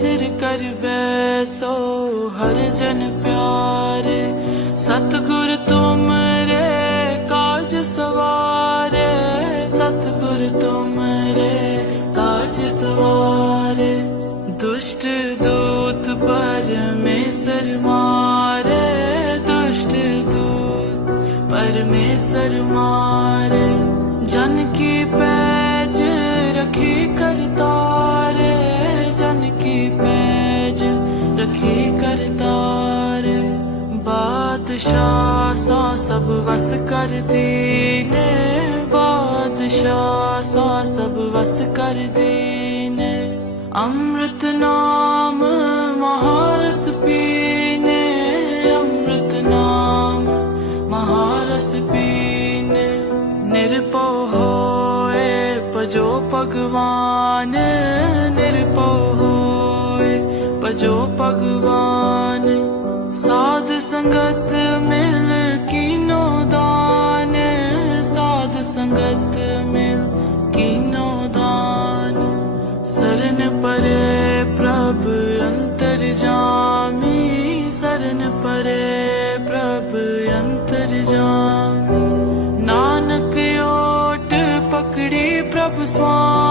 स्थिर कर बैसो हर जन प्यार। सतगुर तुम रे काज सवार। सतगुर तुम रे काज सवारे। दुष्ट दूत पर परमेश्वर मारे। दुष्ट दूत परमेश्वर मारे। जन की पैज रखी करता ਰਖੀ ਕਰਤਾਰੇ, ਬਾਦਸ਼ਾਹ ਸਾ ਸਭ ਵਸ ਕਰਦੀ ਨੇ, ਬਾਦਸ਼ਾਹ ਸਾ ਸਭ ਵਸ ਕਰਦੀ ਨੇ, ਅੰਮ੍ਰਿਤ ਨਾਮ ਮਹਾਰਸ ਪੀਨੇ, ਅੰਮ੍ਰਿਤ ਨਾਮ ਮਹਾਰਸ ਪੀਨੇ, ਨਿਰਭਉ ਹੋਏ ਭਜੋ ਭਗਵਾਨ, ਨਿਰਭਉ ਹੋਏ भजो भगवान साध संगत मिल किनो दान साध संगत मिल किनो दान। शरण परे प्रभ अंतर जामी शरण परे प्रभ अंतर जामी। नानक ओट पकड़ी प्रभ स्वामी।